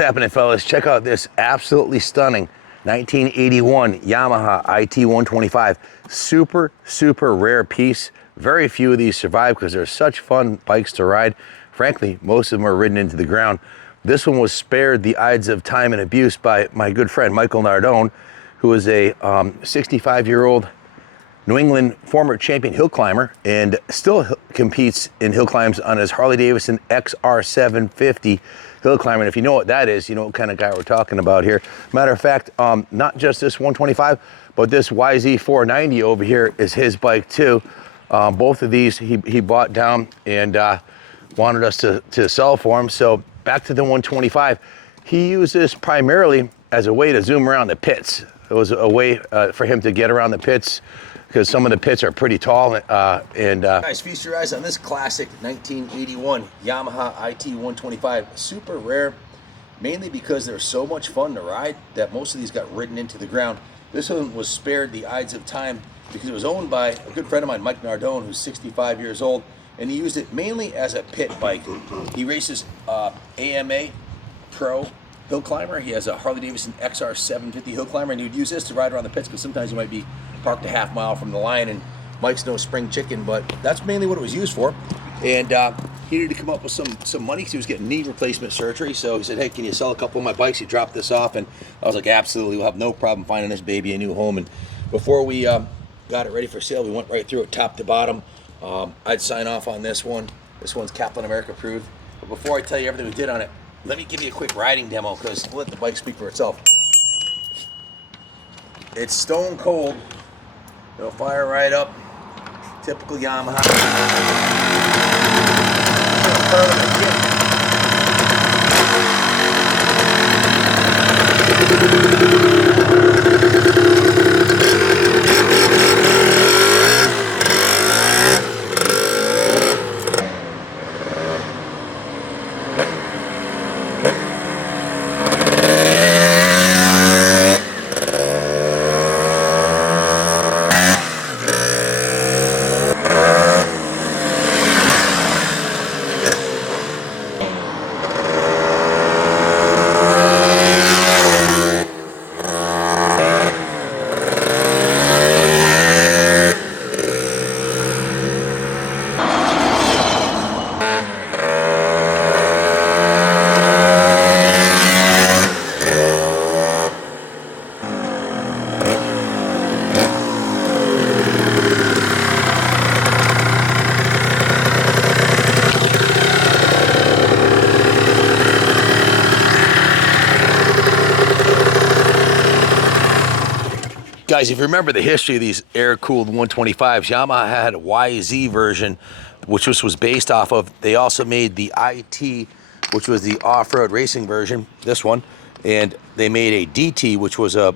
happening, fellas? Check out this absolutely stunning 1981 Yamaha It125. Super rare piece. Very few of these survive because they're such fun bikes to ride. Frankly, most of them are ridden into the ground. This one was spared the ides of time and abuse by my good friend Michael Nardone, who is a 65-year-old New England former champion hill climber and still competes in hill climbs on his Harley Davidson XR750 hill climber. And if you know what that is, you know what kind of guy we're talking about here. Matter of fact, not just this 125, but this YZ490 over here is his bike too. Both of these he bought down and wanted us to sell for him. So back to the 125. He used this primarily as a way to zoom around the pits. It was a way for him to get around the pits, because some of the pits are pretty tall. Guys, feast your eyes on this classic 1981 Yamaha It125. Super rare, mainly because they're so much fun to ride that most of these got ridden into the ground. This one was spared the ides of time because it was owned by a good friend of mine, Mike Nardone, who's 65 years old, and he used it mainly as a pit bike. He races AMA Pro hill climber. He has a Harley Davidson XR750 hill climber, and he would use this to ride around the pits because sometimes you might be parked a half mile from the line, and Mike's no spring chicken, but that's mainly what it was used for. And he needed to come up with some money because he was getting knee replacement surgery. So he said, hey, can you sell a couple of my bikes? He dropped this off, and I was like, absolutely, we'll have no problem finding this baby a new home. And before we got it ready for sale, we went right through it top to bottom. I'd sign off on this one. This one's Kaplan America approved. But before I tell you everything we did on it, let me give you a quick riding demo because we'll let the bike speak for itself. It's stone cold. It'll fire right up. Typical Yamaha. Guys, if you remember the history of these air-cooled 125s, Yamaha had a YZ version, which this was based off of. They also made the IT, which was the off-road racing version, this one, and they made a DT, which was a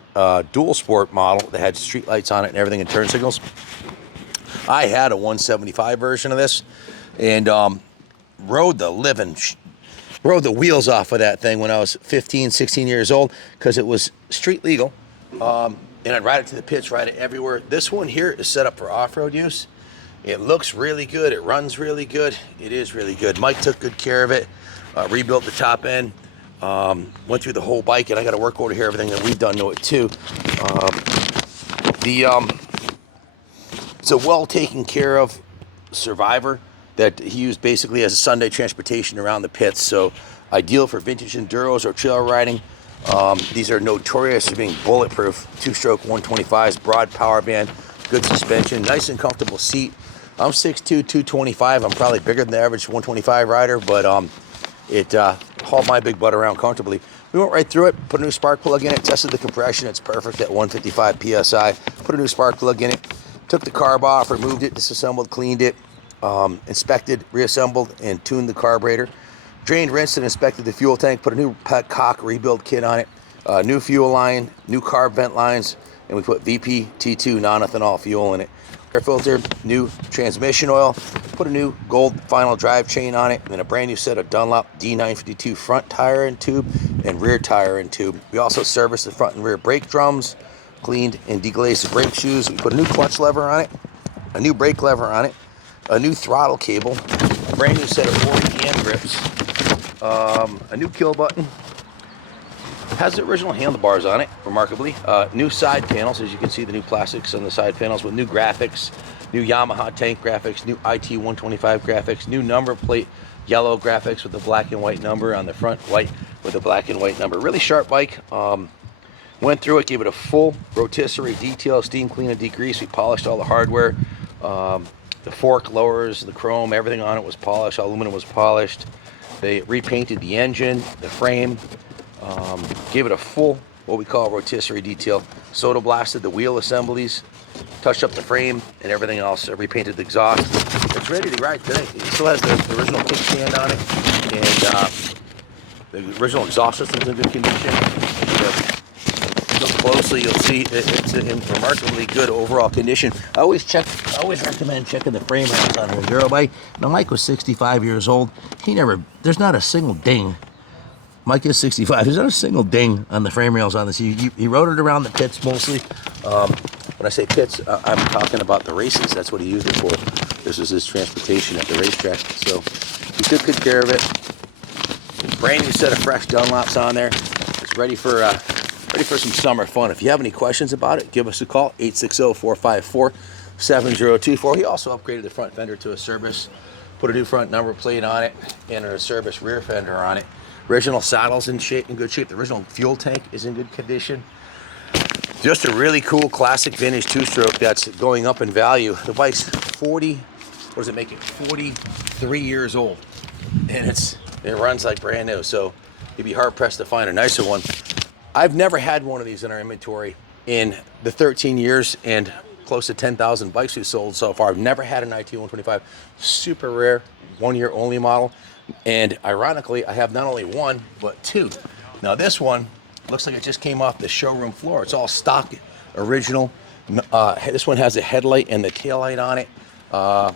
dual sport model that had street lights on it and everything and turn signals. I had a 175 version of this and rode the wheels off of that thing when I was 15, 16 years old because it was street legal. And I'd ride it to the pits, ride it everywhere. This one here is set up for off-road use. It looks really good. It runs really good. It is really good. Mike took good care of it, rebuilt the top end, went through the whole bike, and I got a work order here, everything that we've done to it too. It's a well taken care of Survivor that he used basically as a Sunday transportation around the pits. So ideal for vintage enduros or trail riding. These are notorious for being bulletproof, two-stroke 125s, broad power band, good suspension, nice and comfortable seat. I'm 6'2", 225. I'm probably bigger than the average 125 rider, but it hauled my big butt around comfortably. We went right through it, put a new spark plug in it, tested the compression. It's perfect at 155 PSI. Put a new spark plug in it, took the carb off, removed it, disassembled, cleaned it, inspected, reassembled, and tuned the carburetor. Drained, rinsed, and inspected the fuel tank, put a new cock rebuild kit on it, new fuel line, new carb vent lines, and we put VP T2 non-ethanol fuel in it. Air filter, new transmission oil, put a new gold final drive chain on it, and then a brand new set of Dunlop D952 front tire and tube and rear tire and tube. We also serviced the front and rear brake drums, cleaned and deglazed the brake shoes. We put a new clutch lever on it, a new brake lever on it, a new throttle cable, a brand new set of 40 hand grips, a new kill button, Has the original handlebars on it, remarkably. New side panels, as you can see, the new plastics on the side panels with new graphics, new Yamaha tank graphics, new IT125 graphics, new number plate yellow graphics with the black and white number on the front, white with the black and white number. Really sharp bike. Went through it, gave it a full rotisserie detail, steam clean and degrease. We polished all the hardware. The fork lowers, the chrome, everything on it was polished. Aluminum was polished. They repainted the engine, the frame, gave it a full, what we call rotisserie detail. Soda blasted the wheel assemblies, touched up the frame and everything else. Repainted the exhaust. It's ready to ride today. It still has the original kickstand on it, and the original exhaust system's in good condition. Look closely, you'll see it's in remarkably good overall condition. I always recommend checking the frame rails on a Enduro bike. Now, Mike was 65 years old. There's not a single ding. Mike is 65. There's not a single ding on the frame rails on this. He rode it around the pits mostly. When I say pits, I'm talking about the races. That's what he used it for. This is his transportation at the racetrack. So he took good care of it. Brand new set of fresh Dunlops on there. It's ready for some summer fun. If you have any questions about it, give us a call, 860-454-7024. He also upgraded the front fender to a service, put a new front number plate on it, and a service rear fender on it. Original saddle's in good shape. The original fuel tank is in good condition. Just a really cool classic vintage two-stroke that's going up in value. The bike's 43 years old, and it runs like brand new, so you'd be hard-pressed to find a nicer one. I've never had one of these in our inventory in the 13 years and close to 10,000 bikes we've sold so far. I've never had an IT125. Super rare, 1 year only model. And ironically, I have not only one, but two. Now this one looks like it just came off the showroom floor. It's all stock, original. This one has a headlight and the taillight on it. I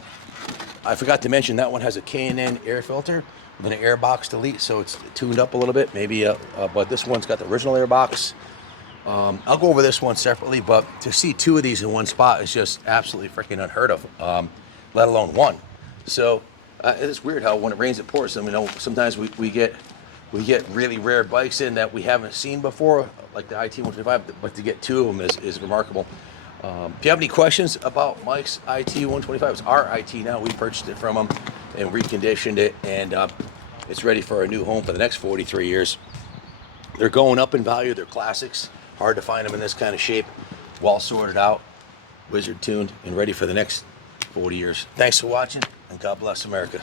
forgot to mention that one has a K&N air filter with an air box delete, so it's tuned up a little bit, maybe. But this one's got the original air box. I'll go over this one separately, but to see two of these in one spot is just absolutely freaking unheard of, let alone one. So it's weird how when it rains it pours. I mean, sometimes we get really rare bikes in that we haven't seen before, like the IT125, but to get two of them is remarkable. If you have any questions about Mike's IT125, it's our IT now. We purchased it from him and reconditioned it, and it's ready for a new home for the next 43 years. They're going up in value. They're classics. Hard to find them in this kind of shape. Well sorted out, wizard tuned, and ready for the next 40 years. Thanks for watching, and God bless America.